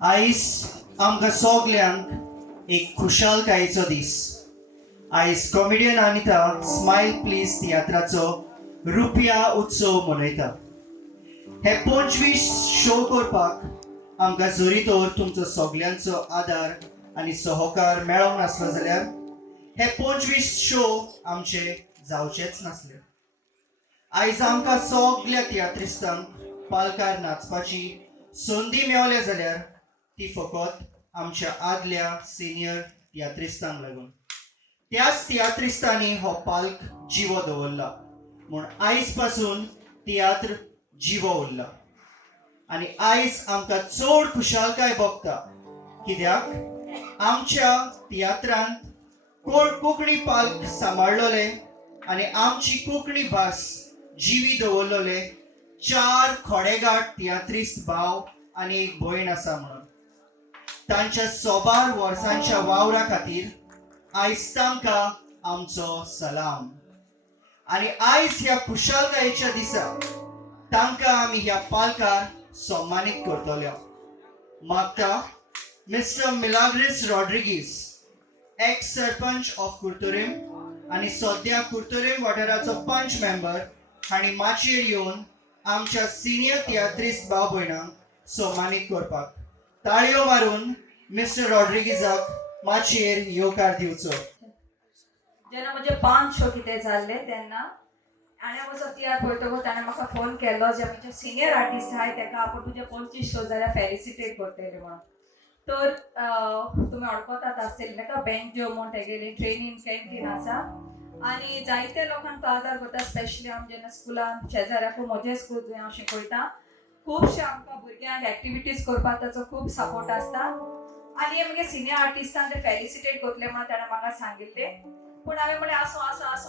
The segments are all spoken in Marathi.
आयज आमकां सगल्यांक एक खुशालकायेचो दीस. आयज कॉमेडियन अनिता स्माइल प्लीज तियात्राचो रुपया उत्सव मनयता. हे 25 शो करपाक आमकां जरी तर तुमचो सगल्यांचो आदार आनी सहकार मेळोंक नासलो जाल्यार हे 25 शो आमचे जावचेच नासले. आयज आमकां सगल्या तियात्रिस्तांक पालकार नाचपाची संदी मेवल्या जाल्यार ती फकत आमच्या आदल्या सिनियर तियात्रिस्तांक लागून. त्याच तियात्रिस्तांनी हो पालक जिवो दवरला म्हूण आयज पासून तियात्र जिवो उरला. आनी आयज आमकां चड खुशालकाय भोगता कित्याक आमच्या तियात्रांत कोंकणी पालक सांबाळलोले आनी आमची कोंकणी भास जिवी दवरलोले 4 खोडेगाठ तियात्रिस्त भाव आनी एक भयण आसा म्हणून. तांच्या 100 वर्सांच्या वावरा खातीर आयज तांकां आमचो सलाम. आनी आयज ह्या खुशालकायेच्या दिसा तांकां आमी ह्या पालकार सन्मानीत करतले. मागता mister Milagres Rodrigues, ex sarpanch of Curtorim आनी सद्या कुर्तोरीम वाठाराचो पंच मेंबर, हांणी माचयेर येवन आमच्या सिनियर तियात्रिस्ट भाव भयणांक सन्मानीत करपाक ताळयो मारून मिस्टर रॉड्रिगीजाक माचयेर येवकार दिवचो. जेन्ना म्हजे 5 शो कितें जाल्ले तेन्ना हांवें म्हजो तियात्र पळयतकूच ताणें म्हाका फोन केल्लो जे आमचे सिनियर आर्टिस्ट आहाय ताका आपूण तुजे 25 शो जाल्यार फेलिसिटेट करतले म्हणून. तर तुमी अडकोतात आसतले ताका बँक म्हूण तेगेली ट्रेनींग कॅन्टीन आसा आनी जायते लोकांक तो आदार करता. स्पेशली हांव जेन्ना स्कुलान शेजाऱ्याकूय म्हजें स्कूल हांव शिकयतां खुबशे आमकां भुरग्यांक एक्टिविटीज करपाक ताचो खूब सपोर्ट आसता. आनी आमगे सिनियर आर्टिस्टांक ते फेलिसिटेट करतले म्हणून ताणें म्हाका सांगिल्ले. पूण हांवें म्हणलें आसूं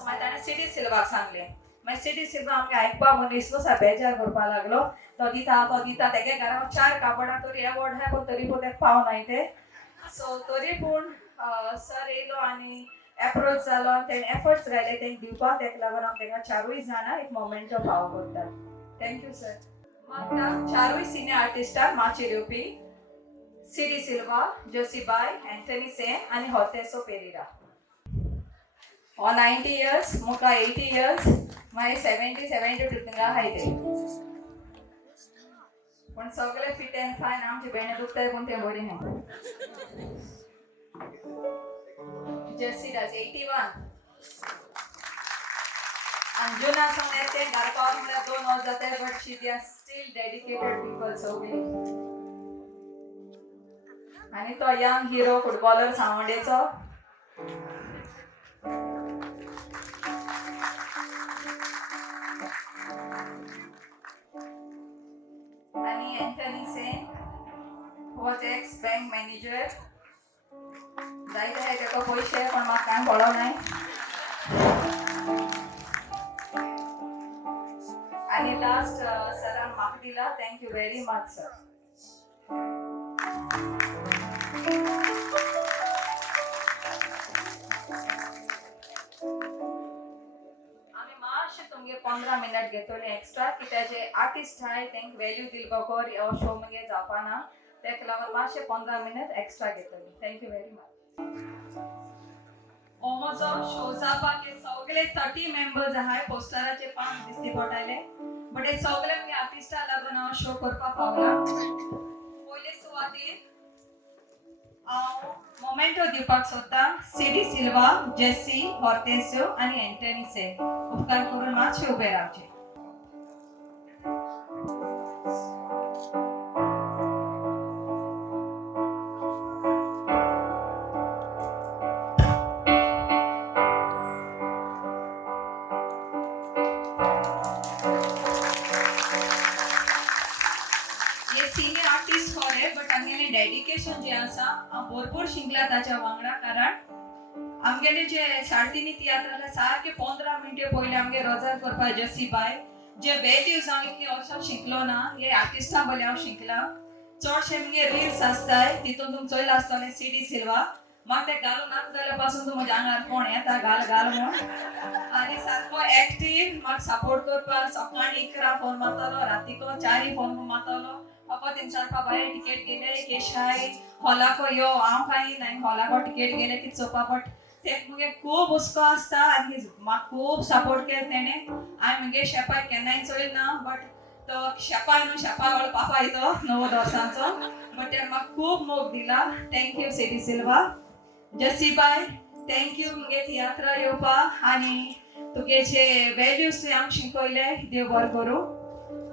मागीर ताणें सिटी सिल्वाक सांगलें. मागीर सिटी सिल्वा आमगे आयकपा मनीस नुसा बेजार करपाक लागलो. तो दिता तेगे घरांत 4 कापडां तरी एवॉर्ड आहाय पूण तरी पूण तेका पावनाय ते. सो तरी पूण सर येयलो आनी एप्रोच जालो आनी तेणें एफर्ट्स घायले तेंक दिवपाक. तेका लागून हांव तेंकां 4 जाणां एक मोमेंटो फाव करता. Thank you sir. मागता 4 सिनियर आर्टिस्टांक माचयेर येवपी सिटी सिल्वा, जोसीबाय, एंटनी सेन आनी हॉर्तेसो पेरेरा. हो 90 इयर्स, मुका 80 इयर्स, मागीर 72 थिंगा आहाय ते. पण सगळे फिट एंड फायन. आमची बेणे दुखताय पूण ते बरी आहाय. जसीडास 81. अंजुना सोने ते घरपाव म्हणल्यार 2 वर्स जाताय but she they are still dedicated people सगळी. आनी तो यंग हिरो फुटबॉलर सावंडेचो. आनी Antony Sen was x bank manager. जायते आहाय तेका पयशे पण म्हाका कांय कळोनाय. आनी लास्ट सरान म्हाका दिला. Thank you very much sir. आमी मातशे तुमगे 15 मिनट घेतले एक्स्ट्रा कित्याक जे आर्टिस्ट आहाय तेंक व्हॅल्यू दिवपाक हो शो मगे जावपाना. तेका लागून मातशे 15 मिनट एक्स्ट्रा घेतले. Thank you very much. हो म्हजो शो जावपाक सगळे 30 मेंबर्स आहाय. पोस्टराचे 5 दिसती पडटाले बट हे सगळे मी आर्टिस्टा लागून हांव शो करपाक पावला. पयले सुवातेर हांव मोमेंटो दिवपाक सोदतां सिटी सिल्वा, जेसी, हॉर्तेसियो आनी एंटनी सेन. उपकार करून मातशे उबे रावचे. सिनियर आर्टिस्ट खरे बट आमगेले डेडिकेशन जे आसा हांव भरपूर शिकला ताच्या वांगडा. कारण आमगेले जे साडतिनी तियात्राले सारके 15 मिनटे पयले आमगे रोजार करपाक जसीबाय जे व्हॅल्यूज हांव इतली वर्सां शिकलो ना हे आर्टिस्टां बरें हांव शिकला. चडशे मगे रिल्स आसताय तितून तुमी चोयला आसतले सिटी सिल्वा. म्हाका ते घालून नाका जाल्यार पासून तूं म्हज्या आंगार कोण येता घाल म्हणून. आनी सारको एक्टीव म्हाका सपोर्ट करपाक. सकाळीं 11 फोन मारतालो, रातीको 4 फोन मारतालो. पापा तें चडपा बरें टिकेट गेले केश हाय हॉलाको यो हांव काही नाही हॉलाको टिकेट गेले की चोवपा बट ते मुगे खूब हुस्को आसता आनी म्हाका खूब सपोर्ट केलो तेणे हांवें मुगे शेपाय केन्नाय चोयल ना बट तो शेपाय न्हू शेपाय वालो पापा येतो 90 वर्सांचो बट तेणें म्हाका खूब मोग दिला थँक्यू सेडी सिल्वा जसीबाय थँक्यू मुगे तियात्रा येवपा आनी तुगे जे वॅल्यूज तुवें आमकां शिकयले देव बरें करूं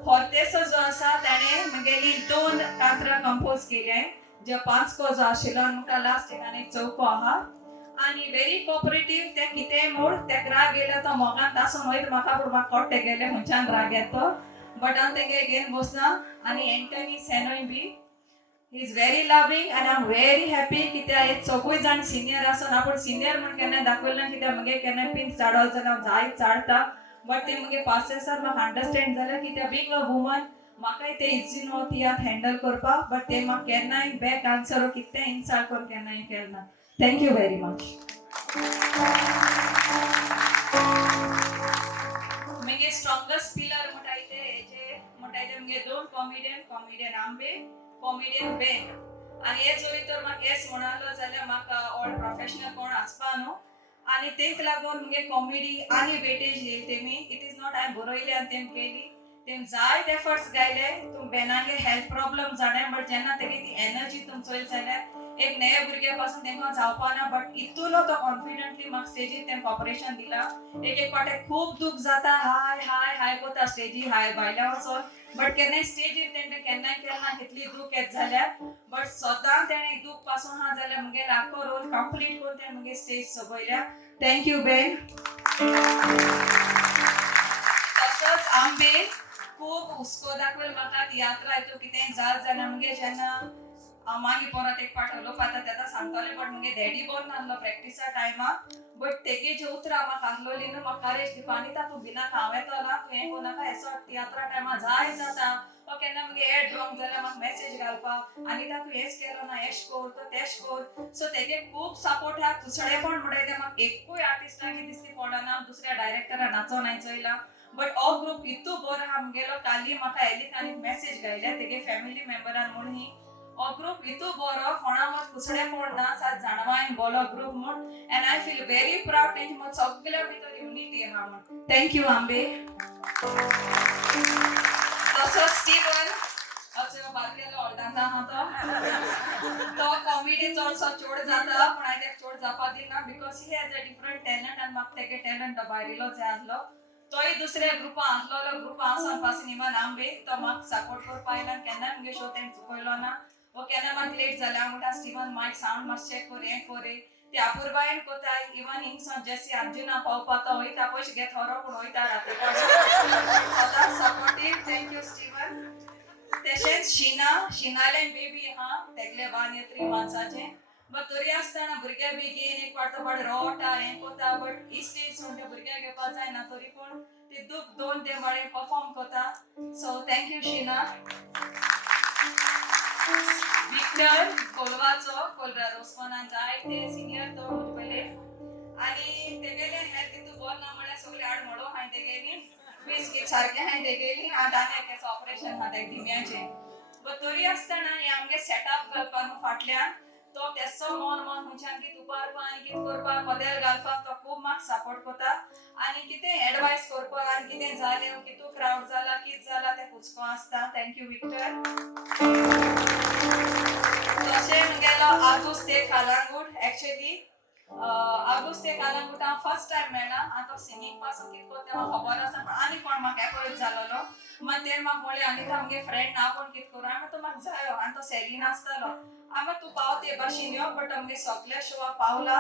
होतेसो जो आसा ताणें मुगेली 2 कांतरां कंपोज केले जे 5 को जो आशिल्लो आनी म्हाका लास्ट एक आनी चौको आहा आनी व्हेरी कोऑपरेटीव ते कितेंय म्हूण तेका राग येयलो तो मोगान तासून वयता म्हाका कोट्टे गेले खंयच्यान राग येता तो बट हांव तेगे घेवन बसना आनी एंटनी सेनोय बी ही इज व्हेरी लविंग आनी आय एम व्हेरी हॅपी कित्याक हे सगळीं जाण सिनियर आसून आपूण सिनियर म्हूण केन्नाय दाखयलें ना कित्याक मुगे केन्नाय पिन चाडोल जाल्यार हांव जायत चाडटा बट ते मुगे पासेसार म्हाका अंडरस्टँड जालें कित्याक बींग अ वुमन म्हाकाय ते इजी न्हू तियात हँडल करपाक बट ते म्हाका केन्नाय बॅक आन्सर वो कितें इन्सल्ट करून केन्नाय केलें ना थँक्यू व्हेरी मच मुगे स्ट्रॉंगेस्ट पिलर म्हणटाय ते हेजे म्हणटाय ते मुगे 2 कॉमेडियन आंबे कॉमेडियन बेन आनी हे चोरी तर म्हाका हेच म्हणलो जाल्यार म्हाका ऑल प्रोफेशनल कोण आसपा न्हू आनी तेक लागून मुगे कॉमेडी आनी वेटेज येयली तेमी इट इज नॉट हांवें बरोयली आनी तेम केली तेम जायत एफर्ट्स घायले तुम बेनागे हेल्थ प्रॉब्लम जाणें बट जेन्ना तेगे ती एनर्जी तुम चोयल जाल्यार एक नया भुरग्या पासून तेंकां जावपा ना बट इतलो तो कॉन्फिडंटली म्हाका स्टेजीर तें कॉपरेशन दिला एक पाटे खूब दूख जाता हाय हाय हाय कोता स्टेजीर हाय भायल्या वचोन बट केन्नाय स्टेजीर तेणें केन्नाय केन्ना तितली दूख येत जाल्यार बट सदां तेणें दूख पासून हा जाल्यार मुगे आख्खो रोल कंप्लीट करून तेणें मुगे स्टेज सोबयल्या थँक्यू बेन तसोच आंबे खूब हुस्को दाखयल म्हाका तियात्रा हितू कितेंय जाल जाल्यार मुगे जेन्ना हांव मागीर परत एक पाट उलोवपा तेन्ना सांगतलें बट मुगे डॅडी बोर्न आहलो प्रॅक्टिसा टायमा बट तेगे जे उतरां म्हाका आहलोली न्हू म्हाका करेज दिवपा अनिता तूं भिनाक हांव येतो ना तूं हें कोनाका एसो तियात्रा टायमा जाय जाता तो केन्ना मुगे एड रॉंग जाल्यार म्हाका मॅसेज घालपा अनिता तूं हेच केलो ना एश कोर तो तेश कोर सो तेगे खूब सपोर्ट हा कुसडेपण म्हणटाय तें म्हाका एकूय आर्टिस्टांक दिसती पडना दुसऱ्या डायरेक्टरा नाचोन हांवें चोयला बट हो ग्रूप इतू बरो आहा मुगेलो काली म्हाका एलीक आनी मॅसेज घायल्या तेगे फॅमिली मेंबरान म्हूण ही हो ग्रूप इतू बरो कोणा मत कुसडेपण ना सात जाणवायन बोलो ग्रूप म्हूण end I feel very proud तेंचे मत सगळ्या भितर युनिटी आहा म्हूण थँक्यू आंबे तसोच स्टीवन असो बारकेलो ऑर्डांता आहा तो कॉमेडी चडसो चोड जाता पूण हांवें तेका चोड जावपा दिना because he has a different talent आनी म्हाका तेगे टॅलंट तो भायर इलो जाय आसलो तोय दुसऱ्या ग्रुपा आसलो ग्रुपा आसन पासून इमान आंबे तो म्हाका सपोर्ट करपा आयला केन्ना मुगे शो तेणें चुकयलो ना वो केन्ना म्हाका लेट जालें हांव म्हणटा स्टीवन मायक सावंड मातशें चॅक कोर हें कोर ते अपूर्बायन कोताय इवन हिंगसोन जॅसी अर्जुना पावपा तो वयता पयशे घेत हरो पूण वयता राती सदांच सपोर्टीव थँक्यू स्टीवन तशेंच शिनालेन बेबी आहा तेगले 1 या 3 मानसाचें बट तरी आसतना भुरग्या बी घेवन एक पाट तो पाट रोवता हें कोता बट ही स्टेज सोडून ते भुरग्याक घेवपा जायना तरी पूण ते दूख दोन ते बरें परफॉर्म कोता सो थँक्यू शिना विक्टर कोलरा रोस्कोनान जायते सिनियर तो पयले आनी तेगेले हेल्थ तितू बरो ना म्हळ्यार सगळे आड म्हणो हांवें तेगेली बिस्कीट सारकें हांवें तेगेली आनी एक ऑपरेशन आहा तें दिम्याचें बट तरी आसतना हें आमगे सेटअप घालपा न्हू फाटल्यान तो तेसो मोन खंयच्यान कितें उबारपा आनी कितें करपा कदेल घालपाक तो खूब म्हाका सपोर्ट कोता आनी कितें एडवायस करपा आनी कितें जालें कितू क्रावड जाला कितें जाला तें हुस्को आसता थँक्यू विक्टर तशें मुगेलो आगूस ते कालांगूट एक्चुअली आगूस ते कालांगूट हांव फर्स्ट टायम मेळ्ळा आनी तो सिंगींग पासून कितें करता म्हाका खबर आसा पूण आनी कोण म्हाका एपोयज जालोलो मागीर तेणें म्हाका म्हणलें अनिता मुगे फ्रेंड ना पूण कितें करूं हांवें तो म्हाका जायो आनी तो सेलीन आसतालो हांवें तूं पाव ते भाशेन यो बट आमगे सगल्या शोआ पावला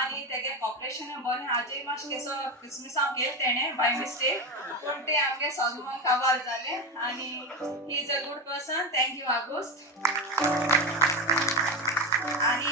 आनी तेगे कॉपरेशन बरें आजय मातशें केसो क्रिसमसां केलें तेणें बाय मिस्टेक पूण तें आमगे सगळ्यांक काबार जालें आनी he is a good person thank you आगोस्ट आनी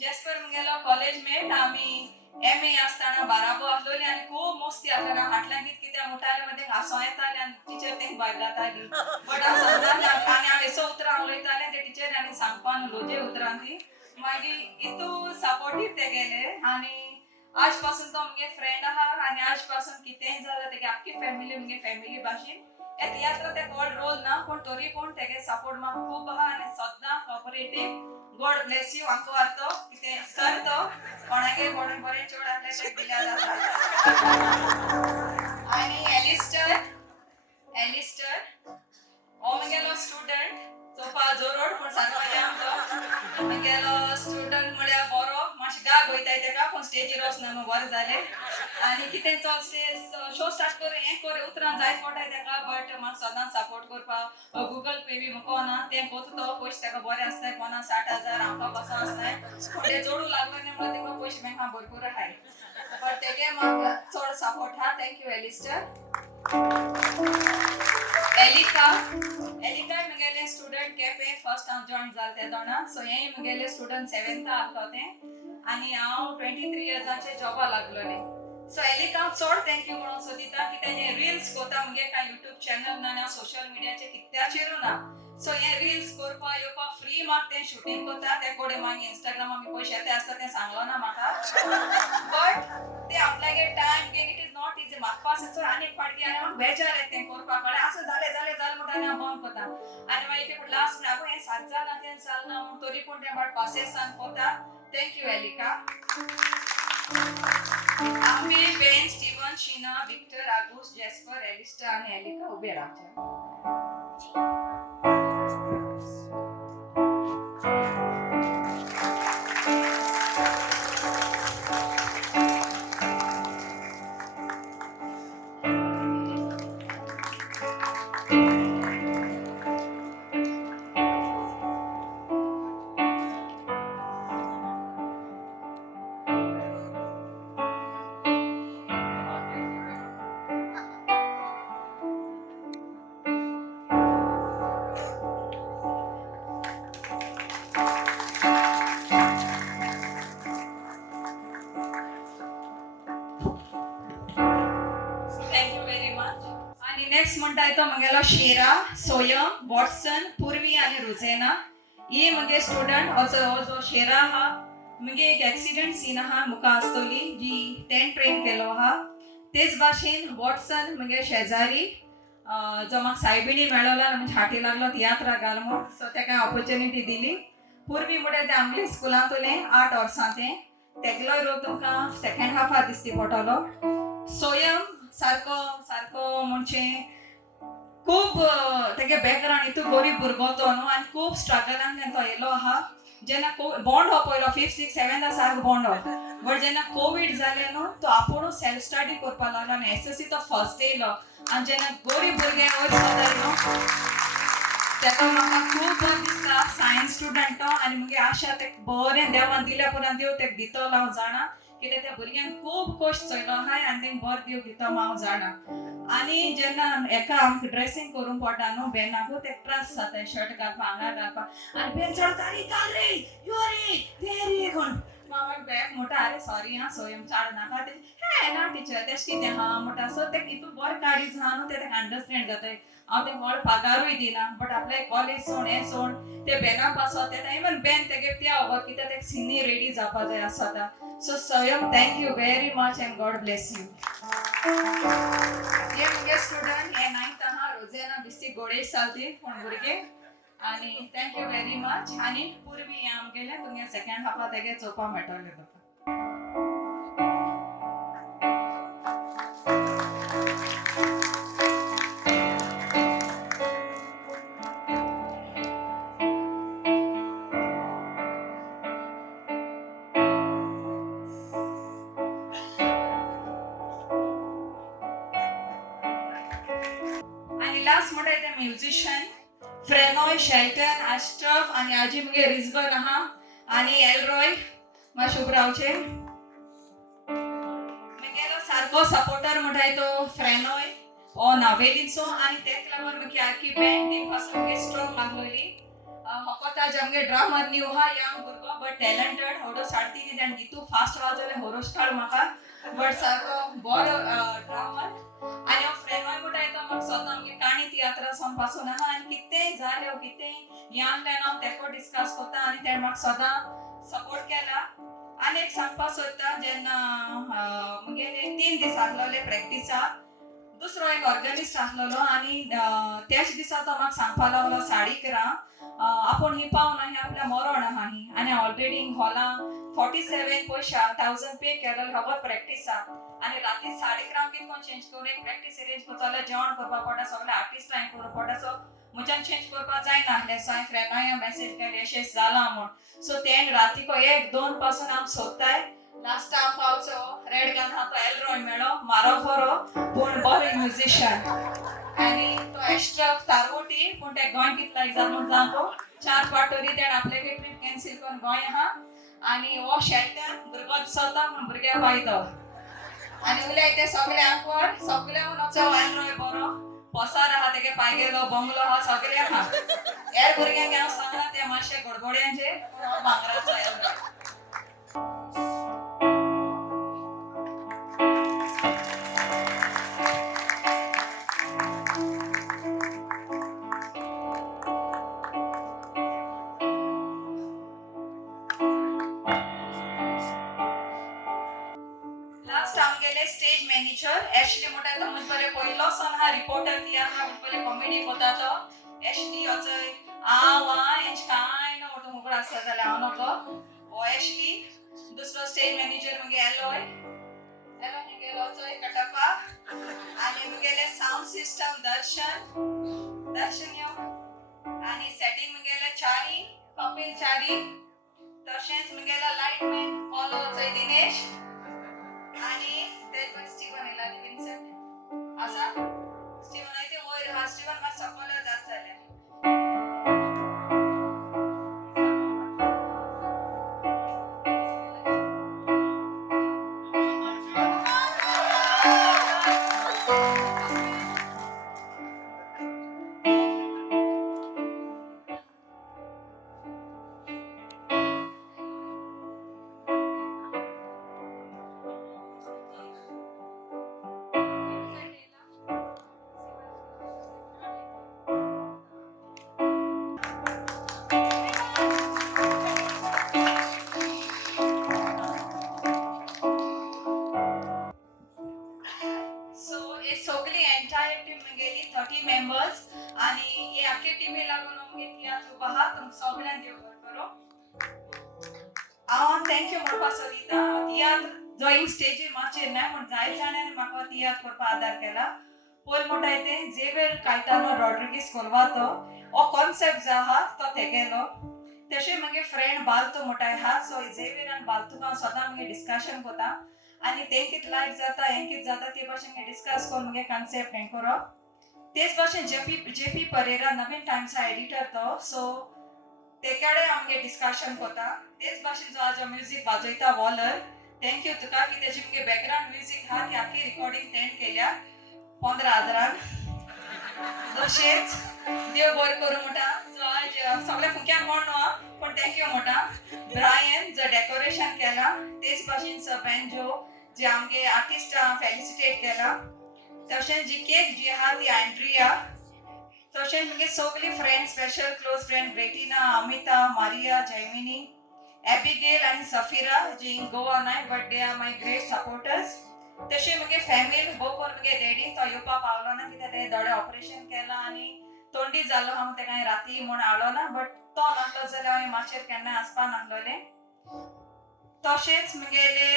जेस्पर मुगेलो कॉलेज मेट आमी एमए आसतना बाराबो आसलोली आनी खूब मस्ती आसतना फाटल्यान कितें मुटाले मागीर तेंक हांसो येतालें आनी टिचर तेंक भायर जाताली बट हांव समजालें आनी हांव एसो उतरां उलयतालें ते टिचर आनी सांगपा न्हू लोजे उतरां ती मागीर इतू सपोर्टीव तेगेले आनी आज पासून तो मुगे फ्रेंड आहा आनी आज पासून कितेंय जाल्यार तेगे आख्खी फॅमिली मुगे फॅमिली भाशेन या तियात्र ते गोड रोल ना पण तरी पण तेगे सपोर्ट म्हाका खूब आहा आनी सद्दां कॉपरेटीव. गॉड ब्लेस यू आंको आरतो कितें सर तो कोणागे बरें बरें चोड आहले ते दिल्या जाता. आनी एलिस्टर हो म्हगेलो स्टुडंट चोवपा जोरोड पूण सांगपाचें आमचो म्हगेलो स्टुडंट म्हळ्यार बरो मातशें गाग वयताय तेका पूण स्टेजीर वचना न्हू बरें जालें. आनी कितें चल शो स्टार्ट कर हें कर उतरां जायत पडटाय तेका बट म्हाका सदां सपोर्ट करपाक गुगल पे बी कोना तें कोता तो पयशे तेका बरें आसताय कोणा 60,000 आमकां कसो आसताय पूण तें जोडू लागलो न्ही म्हणून तेका पयशे बँका भरपूर आहाय बट तेगे म्हाका चड सपोर्ट आहा. थँक्यू एलिका म्हगेले स्टुडंट केपें फर्स्ट हांव जॉइन जालें ते दोना सो हें म्हगेले स्टुडंट 7th आहलो तें आनी हांव 23 इयर्साचें जॉबा लागलोलें. सो एलिका चड थँक्यू म्हणून सो दिता कित्याक हें रिल्स कोता म्हगे कांय यूट्यूब चॅनल ना ना सोशल मिडियाचेर कित्याचेरूय ना सो हें रिल्स करपा येवपा फ्री म्हाका तें शूटिंग कोता ते कोडे मागीर इंस्टाग्रामा बी पयशे येता आसता तें सांगलो ना म्हाका बट ते आपल्यागे टायम घेवन इट इज नॉट इजी म्हाका चड आनी एक फावटी आनी म्हाका बेजार येता तें करपा कळ्ळें आसा जालें म्हणटा आनी हांव बंद कोता आनी मागीर ते लास्ट म्हणून आगो हें सारकें जालां तें जालना म्हूण तरी पूण तें बाट पासेसान कोता. थँक्यू एलिका. आमी बेन स्टीवन शीना विक्टर आगूस जेस्पर एलिस्टर आनी एलिका उबे रावचे. नेक्स्ट म्हणटा तो म्हगेलो शेरा सोयम वॉटसन पूर्वी आनी रुझेना ही म्हगे स्टुडंट हो जो शेरा आहा म्हगे एक एक्सिडेंट सीन आहा मुका आसतली जी तें ट्रेन केलो आहा तेच भाशेन वॉटसन म्हगे शेजारी जो म्हाका सायबिणी मेळ्ळो म्हणजे हाटी लागलो तियात्रा घाल म्हूण सो तेका ऑपॉर्च्युनिटी दिली. पूर्वी म्हणल्यार तें आमगे स्कुलांतलें 8 वर्सां तेगलोय रोल तुमकां सेकंड हाफा दिसती पडटलो. सोयम सारको म्हणजे खूब तेगे बॅकग्रावंड इतू गरीब भुरगो तो न्हू आनी खूब स्ट्रगलांतल्यान तो येयलो आहा. जेन्ना बॉन्ड हो पयलो 5th 6th 7th सारको बॉन्ड हो बट जेन्ना कोवीड जालें न्हू तो आपुणूच सेल्फ स्टडी करपा लागलो आनी SSC तो फर्स्ट येयलो आनी जेन्ना गरीब भुरगे वयर वताय न्हू तेका म्हाका खूब बरें दिसता. सायन्स स्टुडंट तो आनी मुगे आशा तेका बरें देवान दिल्या पुरान देव तेका दितलो हांव जाणा कित्याक त्या भुरग्यांक खूब कश्ट चोयलो आहाय आनी तेंक बरो दिव दिता हांव जाणा. आनी जेन्ना एका आमकां ड्रेसींग करूंक पडटा न्हू बेनाकू तेका त्रास जाता शर्ट घालपा हांगा घालपा आनी बेन चडटा रे घाल रे यो रे रे कोण मामाक बॅग म्हणटा अरे सॉरी हां सोयम चाड नाका ते हे ना टिचर तेश कितें हा म्हणटा सो तेका इतू बरें काडीज आहा न्हू ते तेका अंडरस्टँड जाताय. हांव तेका व्हड पगारूय दिना बट आपल्या कॉलेज सोड हें सोड ते बेना पासो तेन्ना इवन बेन तेगे त्या ओवर कित्याक तेका सिनी रेडी जावपा जाय आसता. So Soyam thank you very much end God bless you. हे मुगे स्टुडंट हे 9th आहा रोजेना बिस्ती गोडेश सालती कोण भुरगे आनी थँक यू वेरी मच. आनी पूर्वी हें आमगेलें तुमगे सेकंड हाफा तेगे चोवपा मेळटलें तुका. लास्ट म्हणटा ते म्युझिशियन फ्रेनॉय शेल्टन एस्ट्रफ आनी आजी मुगे रिजबन आहा आनी एलरॉय शुभ रावचे. मुगेलो सारको सपोर्टर म्हणटाय तो फ्रेनॉय हो नावेलीचो आनी तेक लागून मुगे आखी बँड टीम पासून मुगे स्ट्रॉंग लागलोली. होकोता जे आमगे ड्रामर न्यू आहा यंग भुरगो बट टॅलंटेड होडो सारती न्ही तेणें दितू फास्ट वाजोलें होरोश्काळ म्हाका बट सारको बरो ड्रामर. आनी हो फ्रेनॉय म्हणटाय तो म्हाका सदां आमगे काणी तियात्रा सोन पासून आहा आनी कितेंय जालें कितेंय हें आहलें हांव तेको डिस्कस कोता आनी तेणें म्हाका सदां सपोर्ट केला. आनी एक सांगपा सोदता जेन्ना मुगेले 3 दीस आहलोले प्रॅक्टिसा दुसरो एक ऑर्गनिस्ट आसलेलो आणि त्याच दिसा तो म्हाका सांगपा लागलो साडीक आपूण ही पावना ही आपल्या मरण आहा ही आनी ऑलरेडी हॉला 47 1000 पे केलेलो खबर प्रॅक्टिसा आनी राती 11:30 कितकोन चेंज करून एक प्रॅक्टिस अरेंज करताले जेवण करपा पडटा सगळे आर्टिस्टांक करूं पडटा सो म्हज्यान चेंज करपा जायना आसलें सो हांवें फ्रेंडांक मॅसेज केली अशें जाला म्हूण सो तें रातीको 1-2 पासून आमी सोदताय लास्ट आमकां हांवचो रेड गन हा तो एलरॉन मेळ्ळो म्हारो बरो पूण बरो म्युझिशियन आनी तो एक्स्ट्रा तारवटी पूण ते गोंय कितलो एग्जाम जावं 4 पाटोरी तेण आपल्यागे ट्रीप कॅन्सील करून गोंय आहा आनी हो शेतान भुरगो दिसता म्हूण भुरग्या पायतो आनी उलय ते सगळे आंकवर सगळे वचो एलरॉय बरो पसार आहा तेगे पायगेलो बंगलो आहा सगळे आहा हेर भुरग्यांक हांव सांगना ते मातशे गडबड्यांचे भांगराचो एलरॉय स्टेज मॅनेजर ऍशली म्हणटा तो मुझ बरे पयलो सन हा रिपोर्टर तियात्र मुझ बरे कॉमेडी कोता तो ऍशली वचय वा एच काय ना मोठो मुगळ आसता जाल्यार हांव नको ओ ऍशली दुसरो स्टेज मॅनेजर मगे एलोय गेलो वचय कटपा आनी मुगेले साऊंड सिस्टम दर्शन यो आनी सेटिंग मुगेले चारी कपिल चारी तशेंच मुगेलो लाइटमॅन कॉलो वचय दिनेश आणि तेज स्टीवन इला विन्सेंट असा स्टीवन आहे ते वयर हा स्टीवन मा सकल जात जाले सगळी एंटायर टीम गेली 30 मेंबर्स आणि हे आखे टीमे लागून आमगे तियात्र उबा हा तुम सगळ्यांक देव बरें करो हांव थँक्यू म्हणपा सोदिता तियात्र जो ही स्टेजीर माचेर ना पूण जाय जाणांनी म्हाका तियात्र करपा आदार केला पयलीं म्हणटा ते जेवेर कायतानो रॉड्रिगीस कोलवातो हो कॉन्सेप्ट जो आहा तो तेगेलो तशें मगे फ्रेंड बालतो म्हणटा हा सो जेवेर आनी बालतूक हांव सदां मगे डिस्कशन कोता आनी तें कित लायक जाता हें कित जाता ते भाशेन डिस्कस करून मगे कॉन्सेप्ट हें करप तेच भाशेन जेपी परेरा नवीन टायम्सा एडिटर तो सो तेकाडे आमगे डिस्कशन कोता तेच भाशेन जो आज म्युझिक वाजयता वॉलर थँक्यू तुका की तेजी मगे बॅकग्राउंड म्युझिक हा ती आखी रिकॉर्डिंग तेण केल्या 15,000 तशेंच देव बरें करूं म्हणटा जो आज सगळ्या फुक्यांक कोण न्हू पण थँक्यू म्हणटा ब्रायन जो डेकोरेशन केला तेच भाशेन बेंजो जे आमगे आर्टिस्ट फेलिसिटेट केला तशेंच जी केक जी आहा ती एंड्रिया तशेंच मगे सगळी फ्रेंड स्पेशल क्लोज फ्रेंड ब्रेटिना अमिता मारिया जैमिनी एबिगेल आनी सफिरा जी इन गोवा नाय but they are my great supporters तशें मगे फॅमिली बोकोर मगे डॅडी तो येवपा पावलो ना कित्याक ते दोळे ऑपरेशन केला आनी तोंडी जाल्लो हांव तेका हांवें राती म्हूण हाडलो ना बट तो नासलो जाल्यार हांवें माचेर केन्नाय आसपा नासलोलें तशेंच मुगेले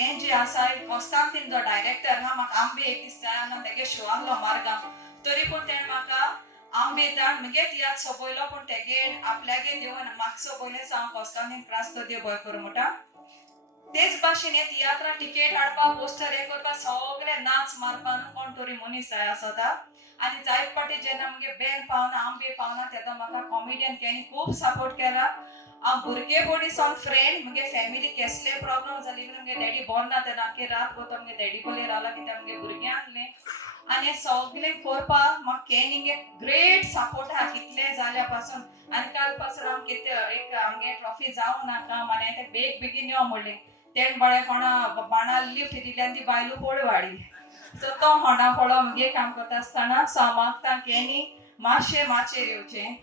हें जे आसा कॉस्टांतीन जो डायरेक्टर हा म्हाका आंबे एक दीस जाय आसलो तेगे शो आसलो मार्गांव तरी पूण तेणें म्हाका आंबे धाड मुगे तियात्र सोपयलो पूण तेगे आपल्यागे देवन म्हाका सोपयलें सो हांव कॉस्टांतीन त्रास तो देव बरें करूं म्हणटा तेच भाशेन हे तियात्रा टिकेट हाडपा पोस्टर हे करपा सगळे नाच मारपा न्हू कोण तरी मनीस जाय आसता आनी जायत पाटी जेन्ना मुगे बेन पावना आंबे पावना तेन्ना म्हाका कॉमेडियन केनी खूब सपोर्ट केला हांव भुरगे बोडी सावन फ्रेंड मुगे फॅमिली कसले प्रॉब्लम जाली मुगे डॅडी बोर ना तेन्ना आख्खी रात कोता मुगे डॅडी बोले रावला कित्याक मुगे भुरगें आसलें आनी सगळें करपा म्हाका केनींग एक ग्रेट सपोर्ट आहा कितले जाल्या पासून आनी काल पासून हांव कितें एक आमगे ट्रॉफी जावं नाका माने ते बेगीन यो म्हणलें तेण बळे कोणा बाणा लिफ्ट दिली आनी ती बायलो पळय वाडी सो तो होंडा पळो मुगे काम करता आसतना सो हांव मागता केनी मातशें माचेर येवचें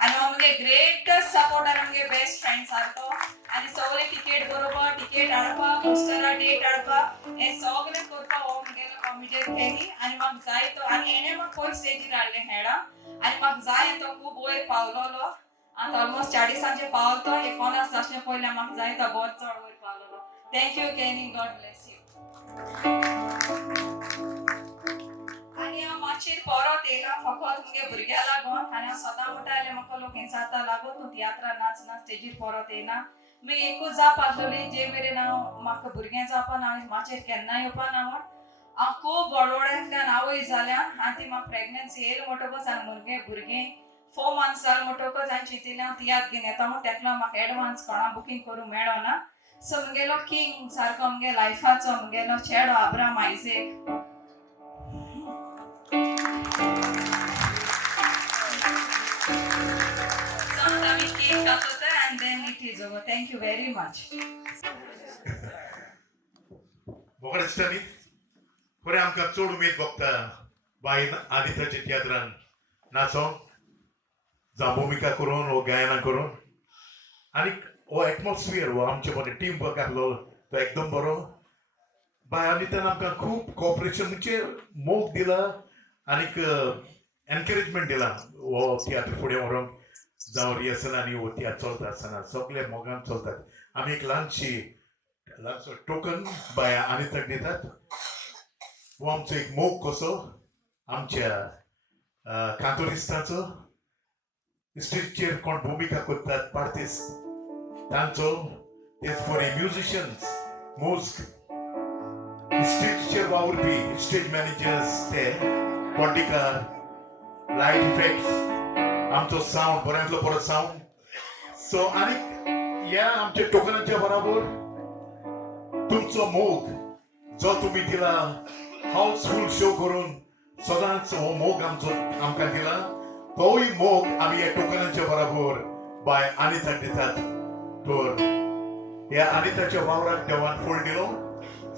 आनी हो मुगे ग्रेटस्ट सपोर्टर मुगे बेस्ट फ्रेंड सारको आनी सगळे टिकेट बरोवपा टिकेट हाडपा पोस्टरां डेट हाडपा हें सगळें करपा हो मुगेलो कॉमेडियन केली आणि मग जाय तो आणि एणे मग कोण स्टेजीर हाडले हेडा आणि मग जाय तो खूप वयर पावलोलो आणि ऑलमोस्ट 40 पावलो हे कोणास जाशे पयले म्हाका जाय तो बहुत चड वयर पावलोलो थँक्यू केनी गॉड ब्लेस यू आणि हांव मातशें परत येयला फकत मुगे भुरग्यां लागून आणि हांव सदां म्हणटाले म्हाका लोक हें जाता लागून तूं तियात्रां नाचना स्टेजीर परत येयना मी एकूच जाप आसलोली जे मेरेन हांव म्हाका भुरगें जावपाना हांव माचेर केन्ना येवपाना म्हण हांव खूब व्हडवड्यांतल्यान आवय जाल्यां आनी ती म्हाका प्रेग्नन्सी येयली म्हणटकच आनी भुरगें 4 months जालें म्हणटकच हांवें चिंतिल्लें हांव तियात्र घेवन येता म्हण तेका लागून म्हाका एडवान्स कोणा बुकींग करूंक मेळोना सो मुगेलो किंग सारको मुगे लायफाचो मुगेलो चेडो अब्राम आयझॅक आमी केक कापता and then it is over. Thank you very much. बोकडे दिसता न्ही खरें आमकां चड उमेद भोगता बाय आदिताच्या तियात्रान नाचोन जावं भुमिका करून वो गायना करून आनी हो एटमॉस्फियर हो आमचे मदें टीम वर्क आसलो तो एकदम बरो बाय अनितान आमकां खूब कॉपरेशन म्हणजे मोग दिला आनीक एनकरेजमेंट दिला हो तियात्र फुडें व्हरोंक जावं रिहर्सलांनी वो तियात्र चलता आसतना सगळे मोगान चलतात आमी एक ल्हानसो टोकन बाय अनिताक दितात वो आमचो एक मोग कसो आमच्या कांतोरिस्तांचो स्टेजीचेर कोण भुमिका करतात पार्टिस्ट तांचो तेच फॉर म्युजिशियन्स मोस्ट स्टेजीचेर वावुरपी स्टेज मॅनेजर्स ते पॉलिटिकार लायट इफेक्ट्स आमचो साऊंड बऱ्यांतलो बरो साऊंड सो आनीक ह्या आमच्या टोकनाच्या बरोबर तुमचो मोग जो तुमी दिला हाऊसफुल शो करून सदांच हो मोग आमकां दिला तोय मोग आमी ह्या टोकनाच्या बरोबर बाय अनिताक दितात तर ह्या अनिताच्या वावराक देवान फळ दिलो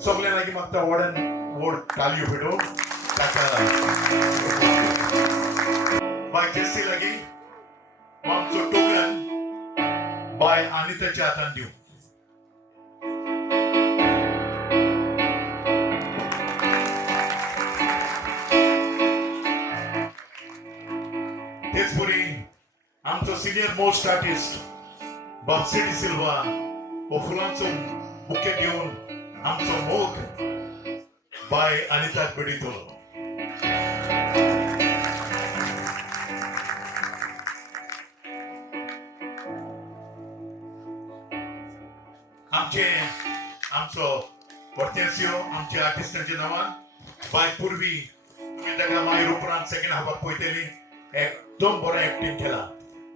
सगळ्यां लागीं म्हाका व्हड तालयो भेटोवन ताका बाय जेसी लागीं आमचो टोकन बाय अनिताच्या हातान दिवं तेच पुरी आमचो सिनियर मोस्ट आर्टिस्ट बापसिडी सिल्वा हो फुलांचो बुके घेवन आमचो मोग बाय अनिताक भेटयतलो आमचो वर्तेसियो आमच्या आर्टिस्टांच्या नांवान बाय पुर्वी तुमी ताका मागीर उपरांत सेकंड हाफाक पळयतली एकदम बरो एक्टिंग केला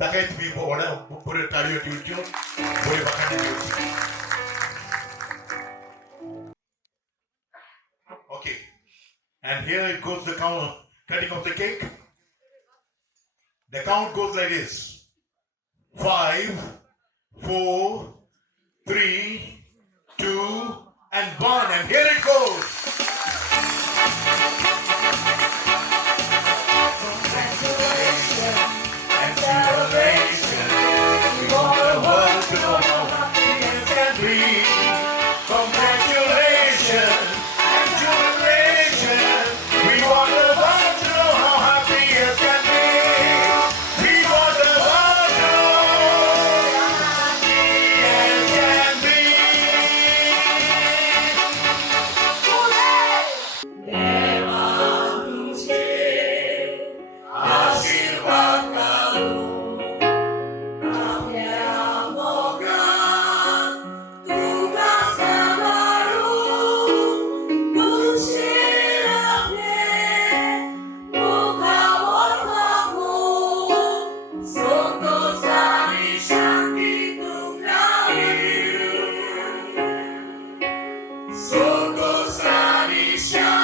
ताकाय तुमी व्हड्या बऱ्यो ताळयो दिवच्यो बऱ्यो बाखाणी दिवच्यो okay and here it goes the cutting of the cake the count goes like this 5 4 3 2 and 1 and here it goes celebration. We want the world to know how happy it can be. Congratulations and jubilation. We want the world to know how happy it can be. We want the world to know how happy it can be. Deva तुझे आशीर्वाद Soko Sani Shani